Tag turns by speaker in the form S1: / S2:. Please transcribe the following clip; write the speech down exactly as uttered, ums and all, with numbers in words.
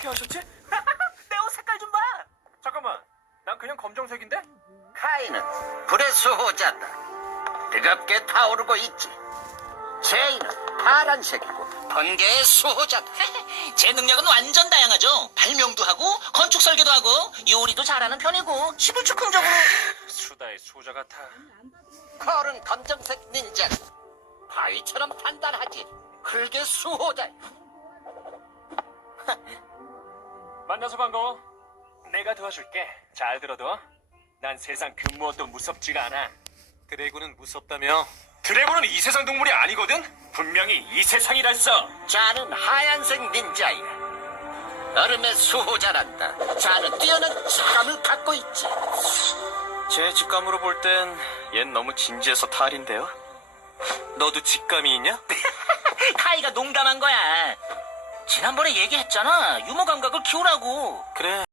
S1: 어떻게 하셨지? 내 옷 색깔 좀 봐. 잠깐만, 난 그냥 검정색인데?
S2: 카이는 불의 수호자다. 뜨겁게 타오르고 있지. 제이는 파란색이고 번개의 수호자다.
S3: 제 능력은 완전 다양하죠. 발명도 하고 건축 설계도 하고 요리도 잘하는 편이고 시불축흥적으로.
S1: 수다의 수호자 같아.
S2: 컬은 검정색 닌자. 바위처럼 단단하지. 흙의 수호자.
S1: 만나서 반가워. 내가 도와줄게. 잘 들어둬. 난 세상 그 무엇도 무섭지가 않아. 드래곤은 무섭다며? 드래곤은 이 세상 동물이 아니거든? 분명히 이 세상이랄서.
S2: 자는 하얀색 닌자야. 얼음의 수호자란다. 자는 뛰어난 직감을 갖고 있지.
S1: 제 직감으로 볼 땐 얜 너무 진지해서 탈인데요? 너도 직감이 있냐?
S3: 카이가 농담한 거야. 지난번에 얘기했잖아. 유머 감각을 키우라고.
S1: 그래.